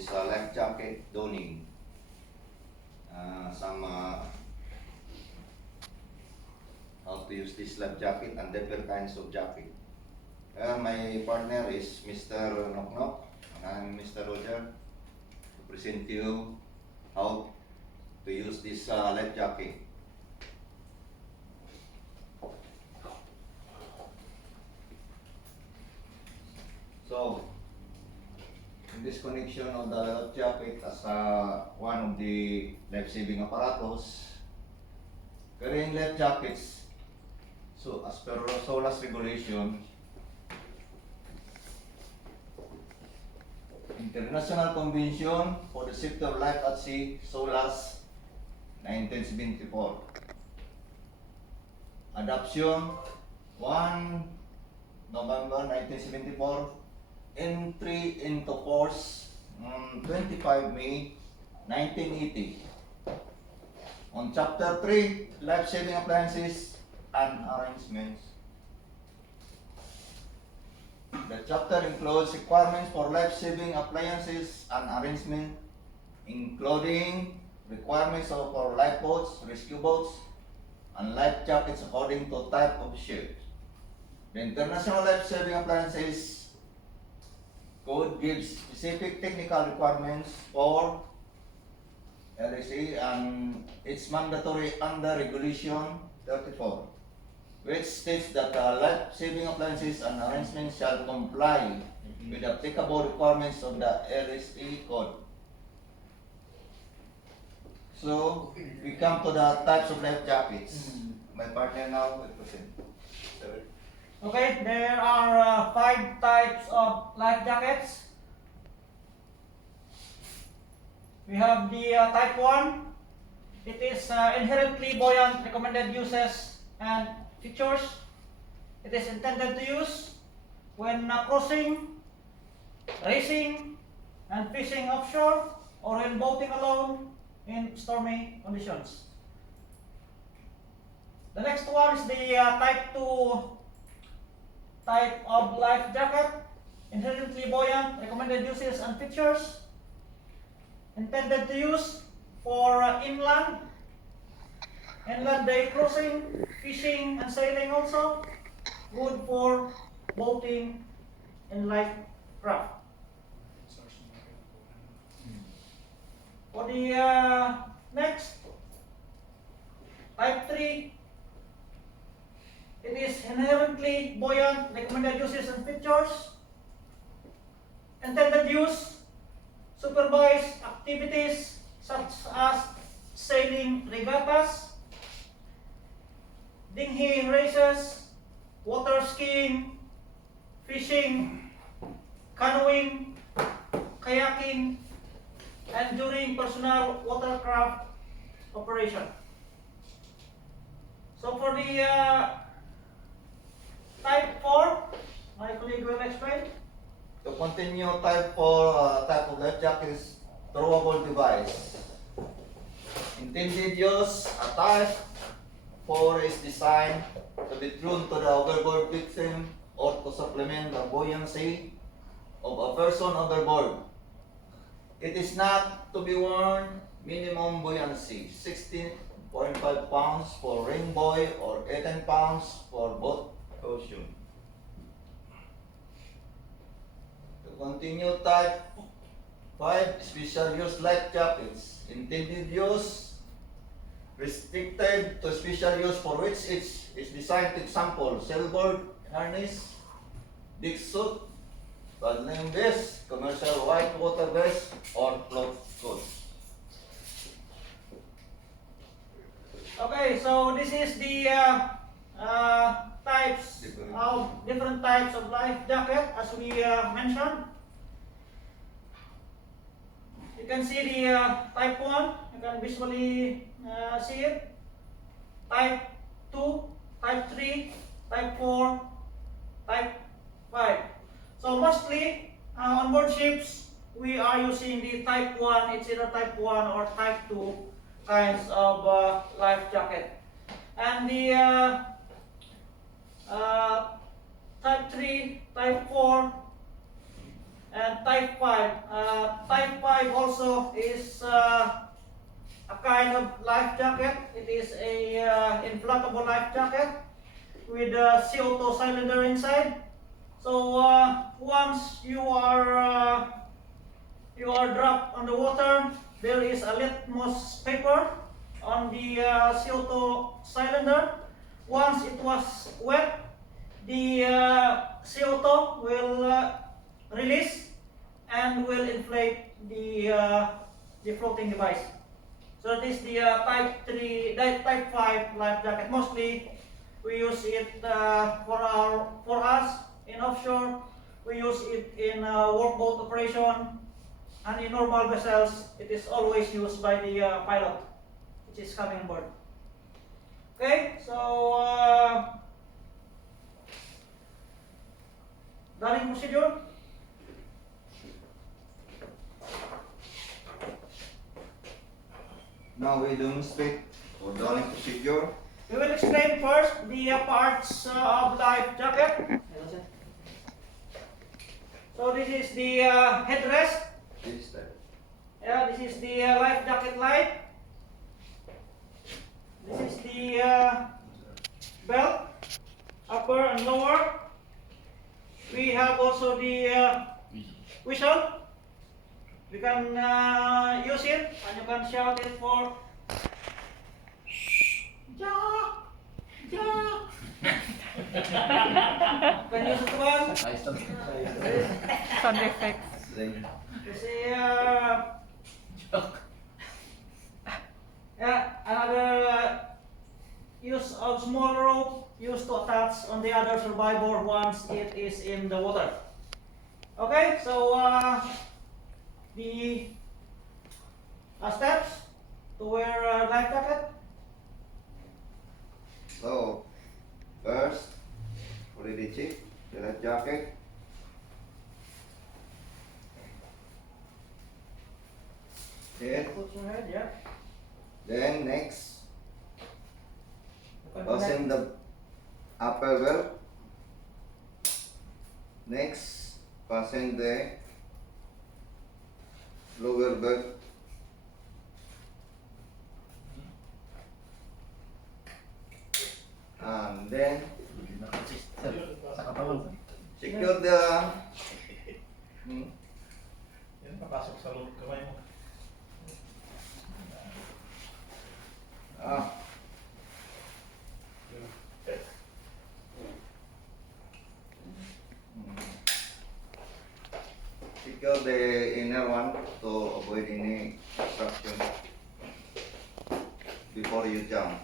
this life jacket donning. Some how to use this life jacket and different kinds of jacket. My partner is Mr. Knock Knock and I'm Mr. Roger to present to you how to use this life jacket. So, in this connection of the life jacket as one of the life-saving apparatus, carrying life jackets, so as per SOLAS regulation, International Convention for the Safety of Life at Sea, SOLAS 1974. Adoption 1 November 1974. Entry into force 25 May 1980. On Chapter 3, Life-Saving Appliances and Arrangements. The chapter includes requirements for life-saving appliances and arrangement, including requirements for lifeboats, rescue boats, and life jackets according to type of ship. The International Life-Saving Appliances Code gives specific technical requirements for LSA and it's mandatory under Regulation 34, which states that life-saving appliances and arrangements shall comply with the applicable requirements of the LSA code. So, we come to the types of life jackets. My partner now will present. Okay, there are 5 types of life jackets. We have the type 1. It is inherently buoyant, recommended uses and features. It is intended to use when cruising, racing, and fishing offshore, or when boating alone in stormy conditions. The next one is the type 2 type of life jacket, inherently buoyant, recommended uses and features, intended to use for inland day cruising, fishing and sailing also, good for boating and light craft. For the next, type 3, it is inherently buoyant, recommended uses and features, intended use, supervised activities such as sailing regattas, dinghy races, water skiing, fishing, canoeing, kayaking, and during personal watercraft operation. So for the type 4, my colleague will explain. To continue, type 4 type of life jacket is throwable device. Intended use, a type 4 is designed to be thrown to the overboard victim or to supplement the buoyancy of a person overboard. It is not to be worn. Minimum buoyancy 16.5 pounds for ring buoy or 18 pounds for boat ocean. To continue, type 5 special use life jackets. Intended use restricted to special use for which it is designed, to example sailboard harness, big suit, paddling vest, commercial white water vest, or float coat. Okay, so this is the different types of life jacket as we mentioned. You can see the type 1, you can visually see it. Type 2, type 3, type 4, type 5. So mostly on board ships, we are using the type 1, it's either type 1 or type 2 kinds of life jacket. And the type 3, type 4, And type 5. Type 5 also is a kind of life jacket. It is a inflatable life jacket with a CO2 cylinder inside. So once you are dropped on the water, there is a litmus paper on the CO2 cylinder. Once it was wet, the CO2 will release and will inflate the floating device. So that is the type 5 life jacket. Mostly we use it for us in offshore. We use it in workboat operation, and in normal vessels, it is always used by the pilot, which is coming on board. Okay, so running procedure. Now we demonstrate for drawing procedure. We will explain first the parts of life jacket. So this is the headrest. This type. Yeah, this is the life jacket light. This is the belt, upper and lower. We have also the whistle. You can use it and you can shout it for ja, ja. Can use it one. Sound effects. You see, yeah, another use of small rope used to attach on the other survivor once it is in the water. Okay, so the steps to wear a life jacket. So first, already check the life jacket. Head. Put your head, yeah. Then next, Okay, fasten the upper belt. Next, fasten the lower belt. And then secure the Yan, papasok sa loob kamay mo. ah, secure the inner one to avoid any obstruction before you jump.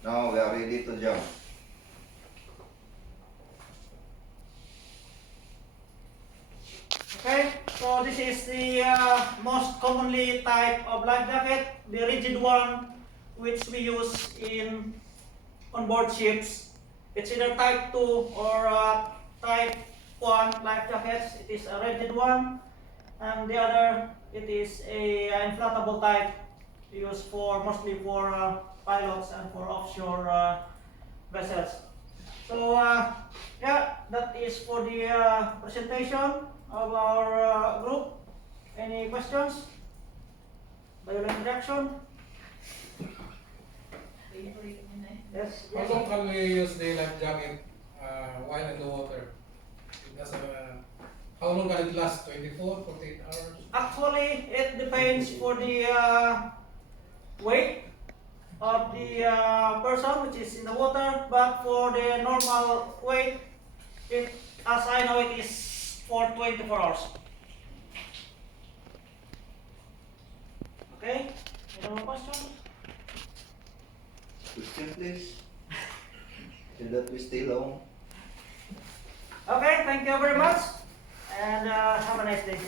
Now we are ready to jump. Okay, so this is the most commonly type of life jacket, the rigid one, which we use in onboard ships. It's either type 2 or type 1 life jackets. It is a rigid one, and the other it is a inflatable type used for mostly for pilots and for offshore vessels. So yeah, that is for the presentation of our group. Any questions? By your introduction? Yes. How long can we use the life jacket while in the water? How long can it last? 24, 48 hours? Actually, it depends for the weight of the person which is in the water, but for the normal weight, it, as I know, it is for 24 hours. Okay? Any more questions? Question please. So that we stay long. Okay, thank you very much, and have a nice day.